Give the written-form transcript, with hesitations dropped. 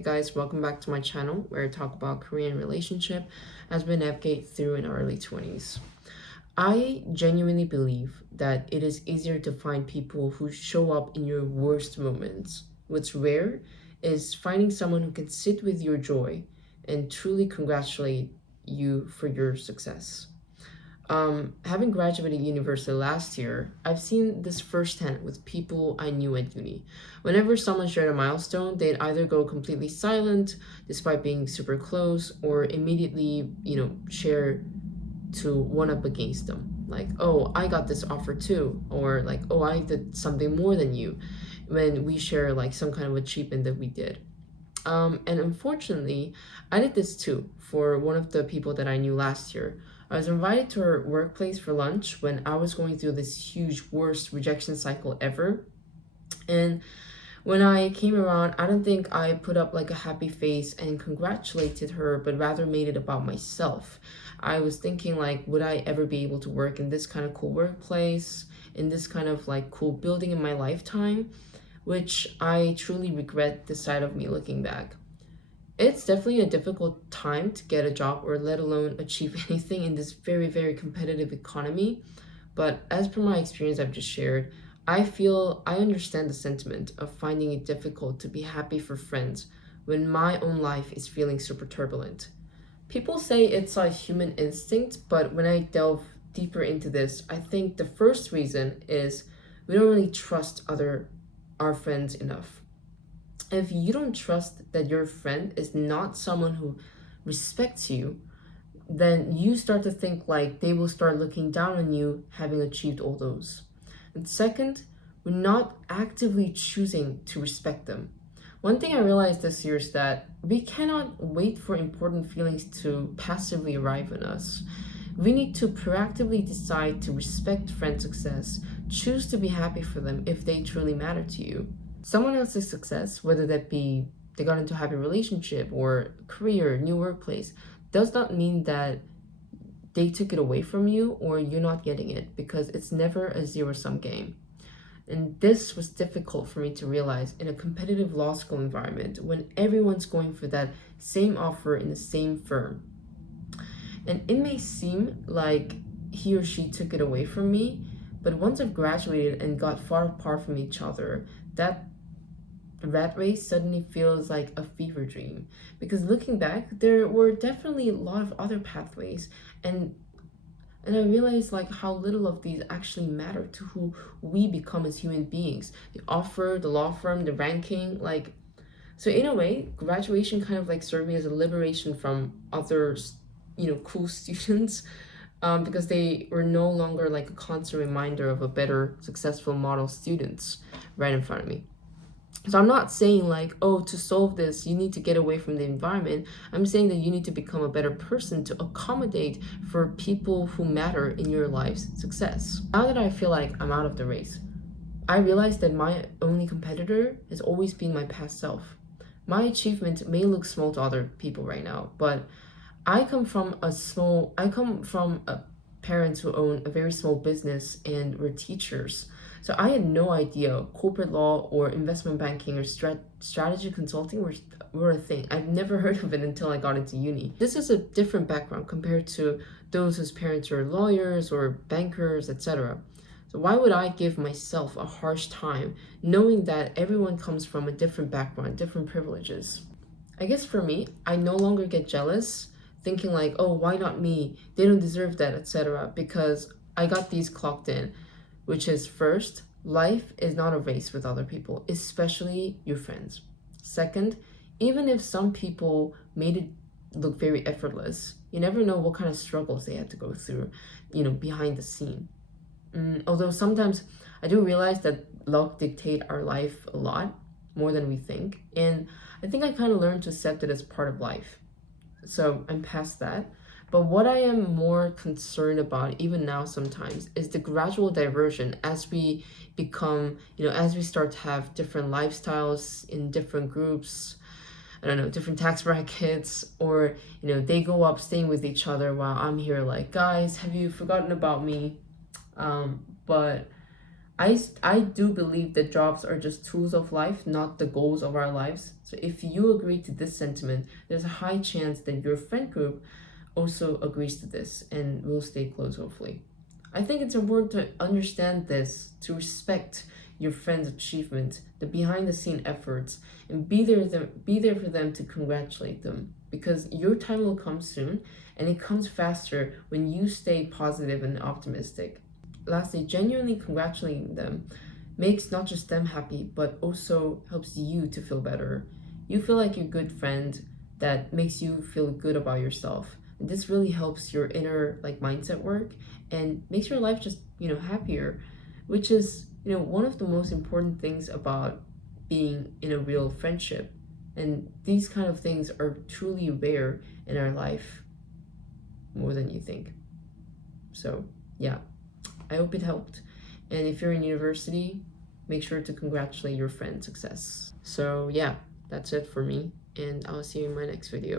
Hey guys, welcome back to my channel where I talk about Korean relationship as we navigate through in our early 20s. I genuinely believe that it is easier to find people who show up in your worst moments. What's rare is finding someone who can sit with your joy and truly congratulate you for your success. Having graduated university last year, I've seen this firsthand with people I knew at uni. Whenever someone shared a milestone, they'd either go completely silent despite being super close, or immediately, share to one up against them. Like, oh, I got this offer too, or like, oh, I did something more than you, when we share like some kind of achievement that we did. And unfortunately, I did this too for one of the people that I knew last year. I was invited to her workplace for lunch when I was going through this huge, worst rejection cycle ever. And when I came around, I don't think I put up like a happy face and congratulated her, but rather made it about myself. I was thinking like, would I ever be able to work in this kind of cool workplace, in this kind of like cool building in my lifetime? Which I truly regret the side of me looking back. It's definitely a difficult time to get a job or let alone achieve anything in this very, very competitive economy. But as per my experience I've just shared, I feel I understand the sentiment of finding it difficult to be happy for friends when my own life is feeling super turbulent. People say it's a human instinct, but when I delve deeper into this, I think the first reason is we don't really trust our friends enough. If you don't trust that your friend is not someone who respects you, then you start to think like they will start looking down on you having achieved all those. And second, we're not actively choosing to respect them. One thing I realized this year is that we cannot wait for important feelings to passively arrive on us. We need to proactively decide to respect friends' success, choose to be happy for them if they truly matter to you. Someone else's success, whether that be they got into a happy relationship or career, new workplace, does not mean that they took it away from you or you're not getting it, because it's never a zero-sum game. And this was difficult for me to realize in a competitive law school environment when everyone's going for that same offer in the same firm. And it may seem like he or she took it away from me, but once I've graduated and got far apart from each other, that rat race suddenly feels like a fever dream. Because looking back, there were definitely a lot of other pathways, and I realized like how little of these actually matter to who we become as human beings. The offer, the law firm, the ranking, like, so in a way, graduation kind of like served me as a liberation from other, cool students, because they were no longer like a constant reminder of a better, successful model students right in front of me. So I'm not saying like, oh, to solve this, you need to get away from the environment. I'm saying that you need to become a better person to accommodate for people who matter in your life's success. Now that I feel like I'm out of the race, I realize that my only competitor has always been my past self. My achievement may look small to other people right now, but I come from a parents who own a very small business and were teachers. So I had no idea corporate law or investment banking or strategy consulting were a thing. I've never heard of it until I got into uni. This is a different background compared to those whose parents are lawyers or bankers, etc. So why would I give myself a harsh time knowing that everyone comes from a different background, different privileges? I guess for me, I no longer get jealous, thinking like, oh, why not me? They don't deserve that, etc. Because I got these clocked in, which is first, life is not a race with other people, especially your friends. Second, even if some people made it look very effortless, you never know what kind of struggles they had to go through, behind the scene. Although sometimes I do realize that luck dictate our life a lot more than we think, and I think I kind of learned to accept it as part of life. So I'm past that. But what I am more concerned about, even now sometimes, is the gradual diversion as we become, as we start to have different lifestyles in different groups, I don't know, different tax brackets, or, they go up staying with each other while I'm here like, guys, have you forgotten about me? But I do believe that jobs are just tools of life, not the goals of our lives. So if you agree to this sentiment, there's a high chance that your friend group also agrees to this and will stay close, hopefully. I think it's important to understand this, to respect your friend's achievement, the behind the scene efforts, and be there for them to congratulate them. Because your time will come soon, and it comes faster when you stay positive and optimistic. Lastly, genuinely congratulating them makes not just them happy, but also helps you to feel better. You feel like a good friend that makes you feel good about yourself. And this really helps your inner mindset work and makes your life just, happier, which is, one of the most important things about being in a real friendship. And these kind of things are truly rare in our life more than you think. So, yeah. I hope it helped. And if you're in university, make sure to congratulate your friend's success. So, yeah, that's it for me, and I'll see you in my next video.